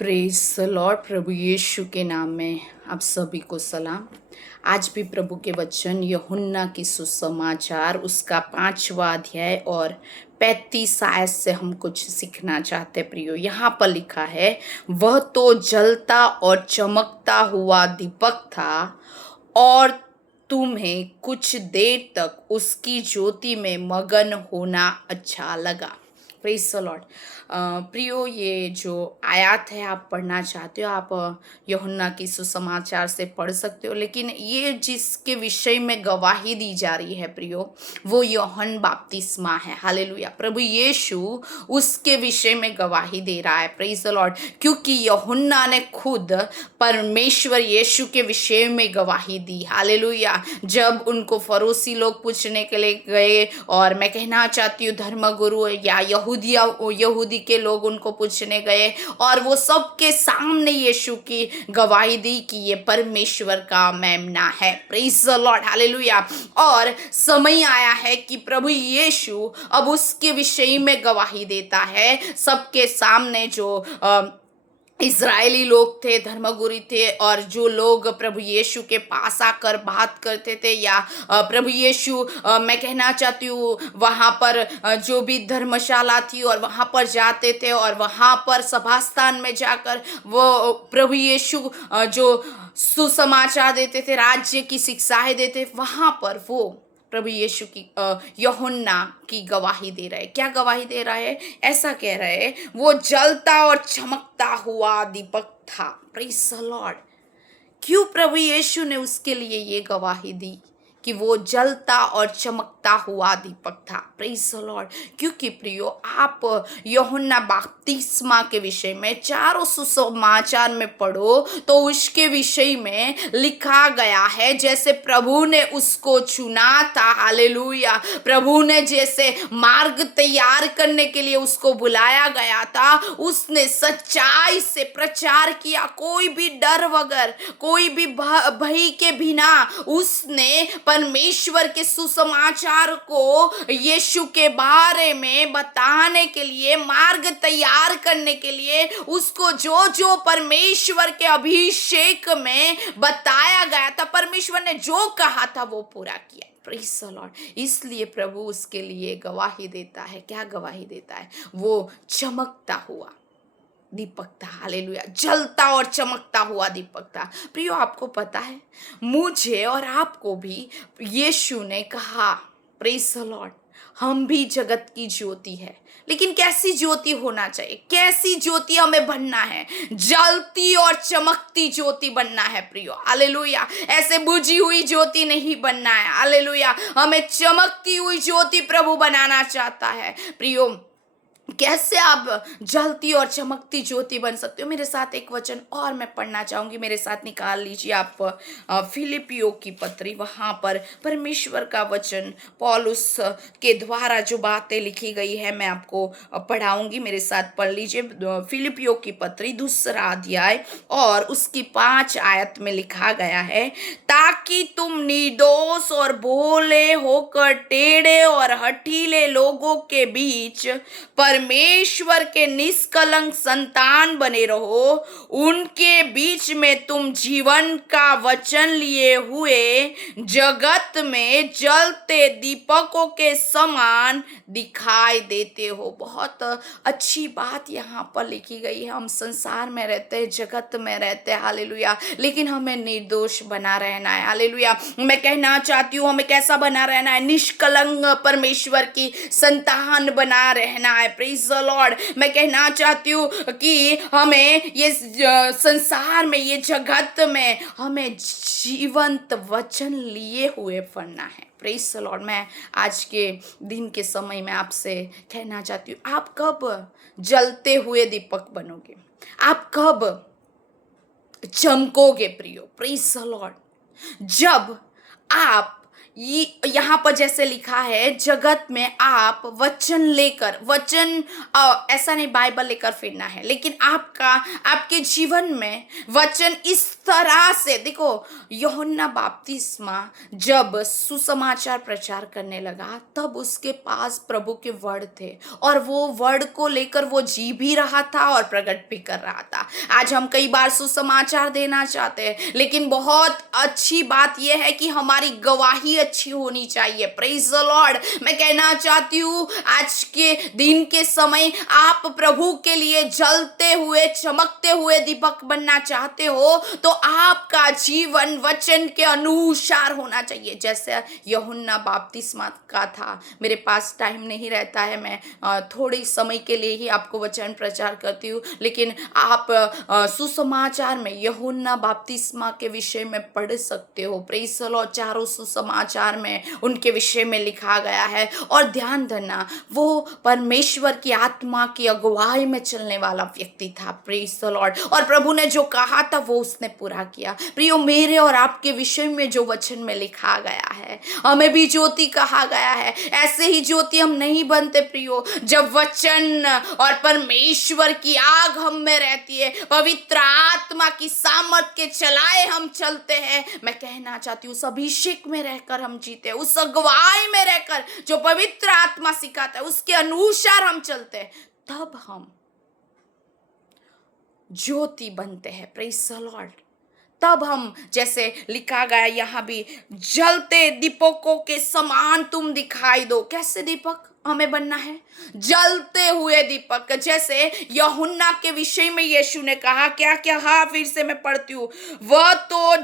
Praise the Lord. प्रभु यीशु के नाम में आप सभी को सलाम। आज भी प्रभु के वचन यूहन्ना की सुसमाचार उसका 5वां अध्याय और 35 आयत से हम कुछ सीखना चाहते प्रियो। यहाँ पर लिखा है, वह तो जलता और चमकता हुआ दीपक था और तुम्हें कुछ देर तक उसकी ज्योति में मगन होना अच्छा लगा। Praise the Lord. प्रियो, ये जो आयत है आप पढ़ना चाहते हो, आप यूहन्ना की सुसमाचार से पढ़ सकते हो, लेकिन ये जिसके विषय में गवाही दी जा रही है प्रियो, वो यूहन्ना बपतिस्मा है। हालेलुया। प्रभु यीशु उसके विषय में गवाही दे रहा है। Praise the Lord. क्योंकि यूहन्ना ने खुद परमेश्वर यीशु के विषय में गवाही दी। हालेलुया। जब उनको फरोसी लोग पूछने के लिए गए, और मैं कहना चाहती हूँ धर्मगुरु या यहूदी के लोग उनको पूछने गए, और वो सबके सामने यीशु की गवाही दी कि ये परमेश्वर का मेमना है। Praise the Lord. हालेलुया। और समय आया है कि प्रभु यीशु अब उसके विषय में गवाही देता है सबके सामने। जो इज़राइली लोग थे, धर्मगुरु थे, और जो लोग प्रभु यीशु के पास आकर बात करते थे, या प्रभु यीशु, मैं कहना चाहती हूँ वहाँ पर जो भी धर्मशाला थी और वहाँ पर जाते थे, और वहाँ पर सभास्थान में जाकर वो प्रभु यीशु जो सुसमाचार देते थे, राज्य की शिक्षाएं देते, वहाँ पर वो प्रभु यीशु की यूहन्ना की गवाही दे रहा है। क्या गवाही दे रहा है? ऐसा कह रहा है, वो जलता और चमकता हुआ दीपक था। Praise the Lord. क्यों प्रभु यीशु ने उसके लिए ये गवाही दी कि वो जलता और चमकता हुआ दीपक था? Praise the Lord. क्योंकि प्रियो, आप यूहन्ना बपतिस्मा के विषय में चारों सुसमाचार में पढ़ो तो उसके विषय में लिखा गया है, जैसे प्रभु ने उसको चुना था। हालेलुया। प्रभु ने जैसे मार्ग तैयार करने के लिए उसको बुलाया गया था, उसने सच्चाई से प्रचार किया, कोई भी डर वगैर, कोई भी भय के बिना उसने परमेश्वर के सुसमाचार को यीशु के बारे में बताने के लिए, मार्ग तैयार करने के लिए, उसको जो जो परमेश्वर के अभिषेक में बताया गया था, परमेश्वर ने जो कहा था वो पूरा किया। Praise the Lord. इसलिए प्रभु उसके लिए गवाही देता है। क्या गवाही देता है? वो चमकता हुआ दीपक था। हालेलुया। जलता और चमकता हुआ दीपक था। प्रियो, आपको पता है, मुझे और आपको भी यीशु ने कहा, प्रेज द लॉर्ड, हम भी जगत की ज्योति है। लेकिन कैसी ज्योति होना चाहिए? कैसी ज्योति हमें बनना है? जलती और चमकती ज्योति बनना है प्रियो। हालेलुया। ऐसे बुझी हुई ज्योति नहीं बनना है। हालेलुया। हमें चमकती हुई ज्योति प्रभु बनाना चाहता है प्रियो। कैसे आप जलती और चमकती ज्योति बन सकते हो? मेरे साथ एक वचन और मैं पढ़ना चाहूंगी, मेरे साथ निकाल लीजिए आप फिलिपियों की पत्री। वहाँ पर परमेश्वर का वचन पौलुस के द्वारा जो बातें लिखी गई है मैं आपको पढ़ाऊंगी। मेरे साथ पढ़ लीजिए। फिलिपियों की पत्री 2 अध्याय और उसकी 5 आयत में लिखा गया है, ताकि तुम निर्दोष और भोले होकर टेढ़े और हठीले लोगों के बीच परमेश्वर के निष्कलंक संतान बने रहो। उनके बीच में तुम जीवन का वचन लिए हुए जगत में जलते दीपकों के समान दिखाई देते हो। बहुत अच्छी बात यहाँ पर लिखी गई है। हम संसार में रहते हैं, जगत में रहते हैं, हालेलुया, लेकिन हमें निर्दोष बना रहना है। हालेलुया। मैं कहना चाहती हूँ, हमें कैसा बना रहना है? निष्कलंक परमेश्वर की संतान बना रहना है। Praise the Lord. मैं कहना चाहती हूँ कि हमें ये संसार में, ये जगत में हमें जीवंत वचन लिए हुए पढ़ना है। Praise the Lord. मैं आज के दिन के समय में आपसे कहना चाहती हूँ, आप कब जलते हुए दीपक बनोगे? आप कब चमकोगे प्रियो? Praise the Lord. जब आप यहाँ पर जैसे लिखा है, जगत में आप वचन लेकर, वचन ऐसा नहीं बाइबल लेकर फिरना है, लेकिन आपके जीवन में वचन इस तरह से देखो, यूहन्ना बपतिस्मा जब सुसमाचार प्रचार करने लगा तब उसके पास प्रभु के वर्ड थे और वो वर्ड को लेकर वो जी भी रहा था और प्रकट भी कर रहा था। आज हम कई बार सुसमाचार देना चाहते हैं, लेकिन बहुत अच्छी बात यह है कि हमारी गवाही अच्छी होनी चाहिए। Praise the Lord. मैं कहना चाहती हूँ आज के दिन के समय आप प्रभु के लिए जलते हुए चमकते हुए दीपक बनना चाहते हो तो आपका जीवन वचन के अनुसार होना चाहिए, जैसे यूहन्ना बपतिस्मा का था। मेरे पास टाइम नहीं रहता है, मैं थोड़े समय के लिए ही आपको वचन प्रचार करती हूँ, लेकिन आप सुसमाचार में यूहन्ना बपतिस्मा के विषय में पढ़ सकते हो। Praise the Lord. चारों सुसमाचार में उनके विषय में लिखा गया है। और ध्यान देना, वो परमेश्वर की आत्मा की अगुवाई में चलने वाला व्यक्ति था। Praise the Lord. और प्रभु ने जो कहा था वो उसने पूरा किया। प्रियो, मेरे और आपके विषय में जो वचन में लिखा गया है, हमें भी ज्योति कहा गया है। ऐसे ही ज्योति हम नहीं बनते प्रियो, जब वचन और परमेश्वर की आग हम में रहती है, पवित्र आत्मा की सामर्थ के चलाए हम चलते हैं। मैं कहना चाहती हूँ उस अभिषेक में रहकर हम जीते, उस अगुवाई में रहकर जो पवित्र आत्मा सिखाता है उसके अनुसार हम चलते हैं, तब हम ज्योति बनते हैं। Praise the Lord. तब हम, जैसे लिखा गया यहाँ भी, जलते दीपकों के समान तुम दिखाई दो। कैसे दीपक हमें बनना है? जलते हुए दीपक। जैसे यूहन्ना के विषय में यीशु ने कहा, क्या क्या, हाँ फिर से मैं पढ़ती हूँ, वह तो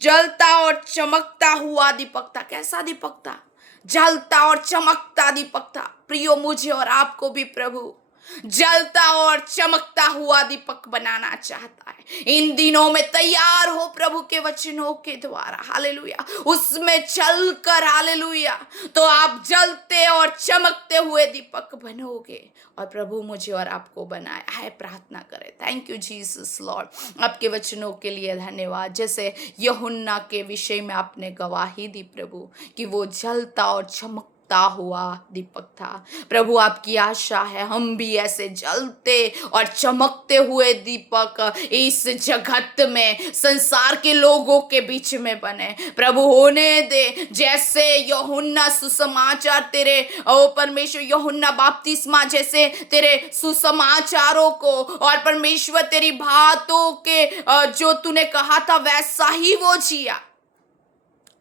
जलता और चमकता हुआ दीपक था। कैसा दीपक था? जलता और चमकता दीपक था। प्रियो, मुझे और आपको भी प्रभु जलता और चमकता हुआ दीपक बनाना चाहता है। इन दिनों में तैयार हो प्रभु के वचनों के द्वारा, हालेलुया, उसमें चलकर, हालेलुया, तो आप जलते और चमकते हुए दीपक बनोगे। और प्रभु मुझे और आपको बनाया है। प्रार्थना करें। थैंक यू जीसस लॉर्ड, आपके वचनों के लिए धन्यवाद। जैसे यूहन्ना के विषय में आपने गवाही दी प्रभु कि वो जलता और चमकता हुआ दीपक था। प्रभु, आपकी आशा है हम भी ऐसे जलते और चमकते हुए दीपक इस जगत में, संसार के लोगों के बीच में बने। प्रभु, होने दे जैसे यूहन्ना सुसमाचार तेरे, ओ परमेश्वर, यूहन्ना बपतिस्मा जैसे तेरे सुसमाचारों को और परमेश्वर तेरी बातों के जो तूने कहा था वैसा ही वो जिया।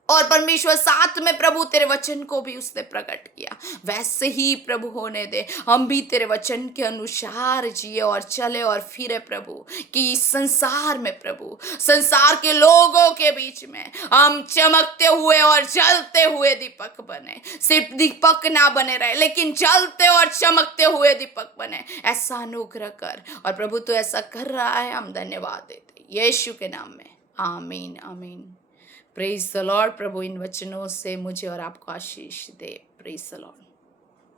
और परमेश्वर साथ में प्रभु तेरे वचन को भी उसने प्रकट किया। वैसे ही प्रभु होने दे हम भी तेरे वचन के अनुसार जिए और चले और फिरे प्रभु, कि इस संसार में प्रभु, संसार के लोगों के बीच में हम चमकते हुए और जलते हुए दीपक बने। सिर्फ दीपक ना बने रहे, लेकिन जलते और चमकते हुए दीपक बने। ऐसा अनुग्रह कर। और प्रभु तो ऐसा कर रहा है, हम धन्यवाद देते यीशु के नाम में। आमीन आमीन। Praise the Lord. प्रभु इन वचनों से मुझे और आपको आशीष दे। Praise the Lord.